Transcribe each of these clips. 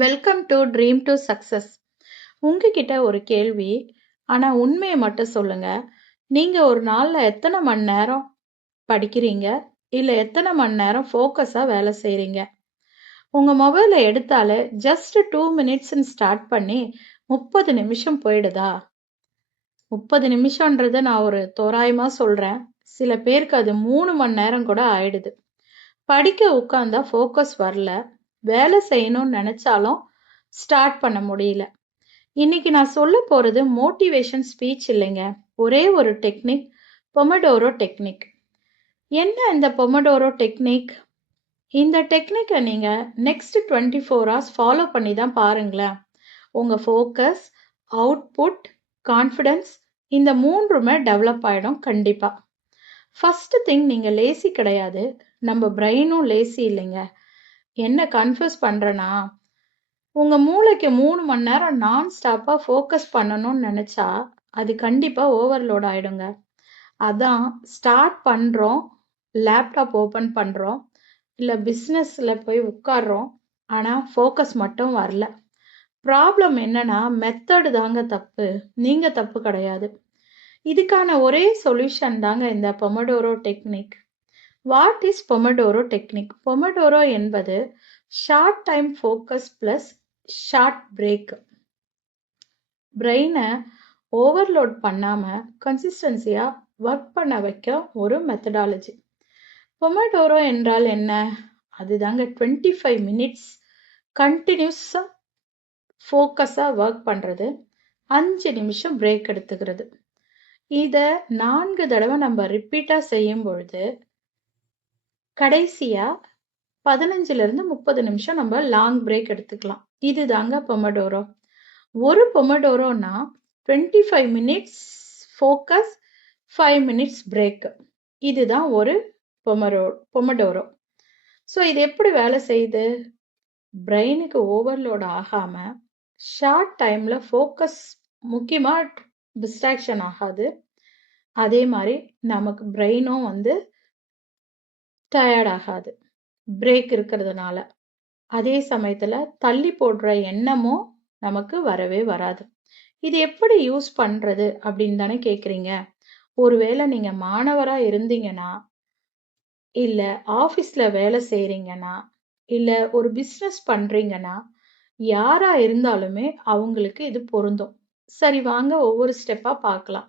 Welcome to dream to success. உங்ககிட்ட ஒரு கேள்வி, ஆனா உண்மையை மட்டும் சொல்லுங்க. நீங்க ஒரு நாள்ல எத்தனை மணி நேரம் படிக்கிறீங்க, இல்ல எத்தனை மணி நேரம் ஃபோக்கஸா வேலை செய்றீங்க? உங்க மொபைலை எடுத்தாலே ஜஸ்ட் 2 மினிட்ஸ் ஸ்டார்ட் பண்ணி 30 நிமிஷம் போயிடுதா? 30 நிமிஷம்ன்றத நான் ஒரு தோராயமா சொல்றேன். சில பேருக்கு அது 3 மணி நேரம் கூட ஆயிடுது. படிக்க உட்கார்ந்தா ஃபோக்கஸ் வரல, வேலை செய்யணும்னு நினைச்சாலும் ஸ்டார்ட் பண்ண முடியல. இன்னைக்கு நான் சொல்ல போறது மோட்டிவேஷன் ஸ்பீச் இல்லைங்க. ஒரே ஒரு டெக்னிக், பொமடோரோ டெக்னிக். என்ன இந்த பொமடோரோ டெக்னிக்? இந்த டெக்னிக்கை நீங்க நெக்ஸ்ட் 24 hours ஃபாலோ பண்ணி தான் பாருங்களேன். உங்க ஃபோக்கஸ், அவுட்புட், கான்ஃபிடன்ஸ் இந்த மூன்றுமே டெவலப் ஆயிடும் கண்டிப்பா. ஃபர்ஸ்ட் திங், நீங்க லேசி கிடையாது, நம்ம பிரெயினும் லேசி இல்லைங்க. என்ன கன்ஃபியூஸ் பண்றேன்னா, உங்க மூளைக்கு 3 மணி நேரம் நான் ஸ்டாப்பா ஃபோக்கஸ் பண்ணணும்னு நினைச்சா அது கண்டிப்பா ஓவர்லோட் ஆயிடுங்க. அதான் ஸ்டார்ட் பண்றோம், லேப்டாப் ஓபன் பண்றோம், இல்ல பிசினஸ்ல போய் உட்கார்றோம், ஆனா ஃபோக்கஸ் மட்டும் வரல. ப்ராப்ளம் என்னன்னா மெத்தட் தாங்க தப்பு, நீங்க தப்பு கிடையாது. இதுக்கான ஒரே சொல்யூஷன் தாங்க இந்த pomodoro technique. What is pomodoro technique? Pomodoro என்பது short time focus plus short break. பிரெயினை ஓவர்லோட் பண்ணாம கன்சிஸ்டன்சியா ஒர்க் பண்ண வைக்க ஒரு மெத்தடாலஜி. பொமடோரோ என்றால் என்ன? அதுதாங்க 25 மினிட்ஸ் கண்டினியூஸா ஃபோக்கஸா ஒர்க் பண்றது, 5 நிமிஷம் பிரேக் எடுத்துக்கிறது. இத 4 தடவை நம்ம ரிப்பீட்டா செய்யும் பொழுது கடைசியா 15ல இருந்து 30 நிமிஷம் நம்ம லாங் பிரேக் எடுத்துக்கலாம். இதுதாங்க பொமடோரோ. ஒரு பொமடோரோனா 25 மினிட்ஸ் ஃபோக்கஸ், 5 மினிட்ஸ் பிரேக். இதுதான் ஒரு பொமடோரோ. ஸோ இது எப்படி வேலை செய்யுது? பிரெயினுக்கு ஓவர்லோட் ஆகாம ஷார்ட் டைம்ல ஃபோக்கஸ், முக்கியமா டிஸ்ட்ராக்ஷன் ஆகாது. அதே மாதிரி நமக்கு பிரெயினும் டயர்ட் ஆகாது பிரேக் இருக்கிறதுனால. அதே சமயத்துல தள்ளி போடுற எண்ணமும் நமக்கு வரவே வராது. இது எப்படி யூஸ் பண்றது அப்படின்னு தானே கேக்குறீங்க. ஒருவேளை நீங்க மாணவரா இருந்தீங்கன்னா, இல்ல ஆபீஸ்ல வேலை செய்றீங்கன்னா, இல்ல ஒரு பிசினஸ் பண்றீங்கன்னா, யாரா இருந்தாலுமே அவங்களுக்கு இது பொருந்தும். சரி, வாங்க ஒவ்வொரு ஸ்டெப்பா பார்க்கலாம்.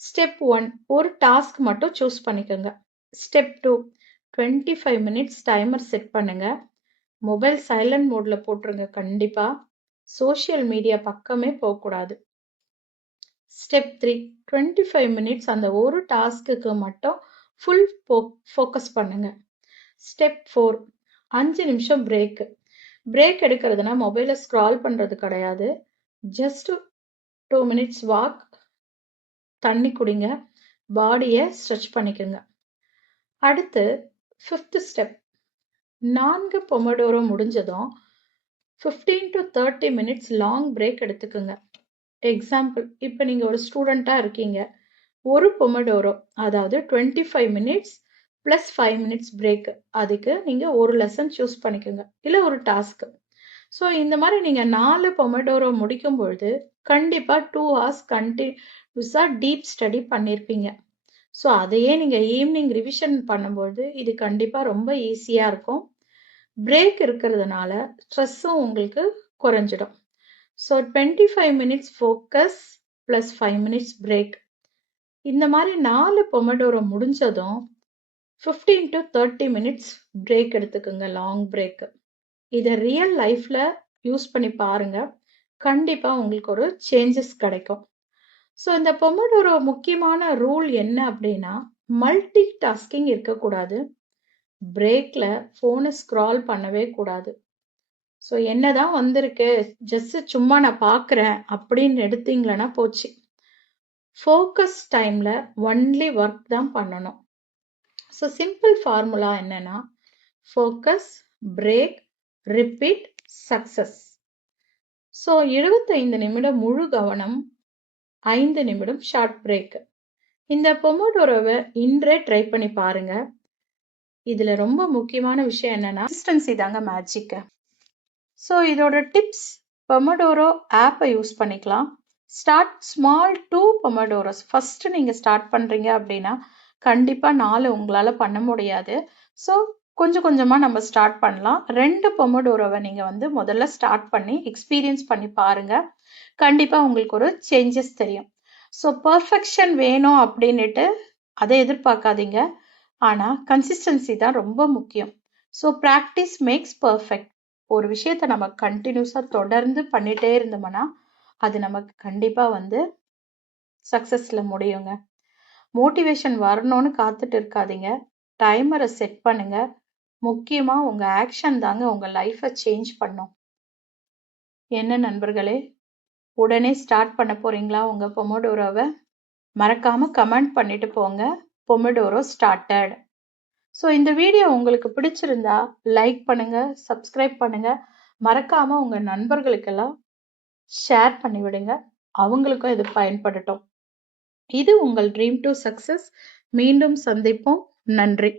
ஸ்டெப் 1, ஒரு டாஸ்க் மட்டும் சூஸ் பண்ணிக்கோங்க. ஸ்டெப் 2, 25 மினிட்ஸ் டைமர் செட் பண்ணுங்க. மொபைல் சைலண்ட் மோட்ல போட்டுருங்க கண்டிப்பா. சோஷியல் மீடியா பக்கமே போகக்கூடாது. ஸ்டெப் 3, 25 மினிட்ஸ் அந்த ஒரு டாஸ்க்கு மட்டும் ஃபுல் ஃபோக்கஸ் பண்ணுங்க. ஸ்டெப் 4, 5 நிமிஷம் பிரேக். பிரேக் எடுக்கிறதுனா மொபைலை ஸ்க்ரால் பண்றது கிடையாது. ஜஸ்ட் 2 மினிட்ஸ் வாக், தண்ணி குடிங்க, பாடியை ஸ்ட்ரெச் பண்ணிக்கோங்க. அடுத்து 5th ஸ்டெப், 4 பொமடோரோ முடிஞ்சதும் 15 to 30 மினிட்ஸ் லாங் பிரேக் எடுத்துக்கோங்க. எக்ஸாம்பிள், இப்போ நீங்க ஒரு ஸ்டூடெண்டா இருக்கீங்க, ஒரு பொமடோரோ அதாவது 25 மினிட்ஸ் பிளஸ் 5 மினிட்ஸ் பிரேக். அதுக்கு நீங்க ஒரு லெசன் சூஸ் பண்ணிக்கோங்க, இல்ல ஒரு டாஸ்க். ஸோ இந்த மாதிரி நீங்க 4 பொமடோரோ முடிக்கும் பொழுது கண்டிப்பா 2 hours கண்டினியூஸா டீப் ஸ்டடி பண்ணிருப்பீங்க. ஸோ அதையே நீங்க ஈவினிங் ரிவிஷன் பண்ணும்போது இது கண்டிப்பா ரொம்ப ஈஸியா இருக்கும். பிரேக் இருக்கிறதுனால ஸ்ட்ரெஸ்ஸும் உங்களுக்கு குறைஞ்சிடும். So 25 minutes focus plus 5 minutes break. இந்த மாதிரி 4 பொமடோரோ முடிஞ்சதும் 15 to 30 மினிட்ஸ் பிரேக் எடுத்துக்கோங்க, லாங் பிரேக். இதை ரியல் லைஃப்ல யூஸ் பண்ணி பாருங்க, கண்டிப்பா உங்களுக்கு ஒரு சேஞ்சஸ் கிடைக்கும். ஸோ இந்த பொமடோரோ முக்கியமான ரூல் என்ன அப்படின்னா, மல்டி டாஸ்கிங் இருக்கக்கூடாது, பிரேக்ல போனை ஸ்க்ரால் பண்ணவே கூடாது. ஸோ என்னதான் வந்திருக்கு, ஜஸ்ட் சும்மா நான் பார்க்குறேன் அப்படின்னு எடுத்தீங்களன்னா போச்சு. ஃபோக்கஸ் டைம்ல ஒன்லி ஒர்க் தான் பண்ணணும். ஸோ சிம்பிள் ஃபார்முலா என்னன்னா, focus, break, repeat, success. So 25 நிமிடம் முழு கவனம், 5 நிமிடம் ஷார்ட் பிரேக். இந்த பொமோடோரோவை இன்றே ட்ரை பண்ணி பாருங்க. இதுல ரொம்ப முக்கியமான விஷயம் என்னன்னா கன்சிஸ்டன்சி தாங்க மேஜிக். ஸோ இதோட டிப்ஸ், பொமடோரோ ஆப்பை யூஸ் பண்ணிக்கலாம். Start small 2 பொமடோரோஸ். ஃபர்ஸ்ட் நீங்கள் ஸ்டார்ட் பண்ணுறீங்க அப்படின்னா கண்டிப்பாக 4 உங்களால் பண்ண முடியாது. ஸோ கொஞ்சம் கொஞ்சமாக நம்ம ஸ்டார்ட் பண்ணலாம். 2 பொமடோரோவை நீங்கள் முதல்ல ஸ்டார்ட் பண்ணி எக்ஸ்பீரியன்ஸ் பண்ணி பாருங்கள். கண்டிப்பாக உங்களுக்கு ஒரு சேஞ்சஸ் தெரியும். ஸோ பர்ஃபெக்ஷன் வேணும் அப்படின்னுட்டு அதை எதிர்பார்க்காதீங்க. ஆனால் கன்சிஸ்டன்சி தான் ரொம்ப முக்கியம். So practice makes perfect. ஒரு விஷயத்த நம்ம கண்டினியூஸாக தொடர்ந்து பண்ணிட்டே இருந்தோம்னா அது நமக்கு கண்டிப்பாக சக்ஸஸில் முடியுங்க. மோட்டிவேஷன் வரணும்னு காத்துட்டு இருக்காதீங்க. டைமரை செட் பண்ணுங்க. முக்கியமாக உங்கள் ஆக்ஷன் தாங்க உங்கள் லைஃப்பை சேஞ்ச் பண்ணும். என்ன நண்பர்களே, உடனே ஸ்டார்ட் பண்ண போறீங்களா உங்கள் பொமடோரோவை? மறக்காமல் கமெண்ட் பண்ணிட்டு போங்க. Pomodoro started. ஸோ இந்த வீடியோ உங்களுக்கு பிடிச்சிருந்தா லைக் பண்ணுங்க, சப்ஸ்கிரைப் பண்ணுங்க. மறக்காம உங்க நண்பர்களுக்கெல்லாம் ஷேர் பண்ணி விடுங்க. அவங்களுக்கும் இது பயன்படட்டும். இது உங்கள் ட்ரீம் டு சக்சஸ். மீண்டும் சந்திப்போம். நன்றி.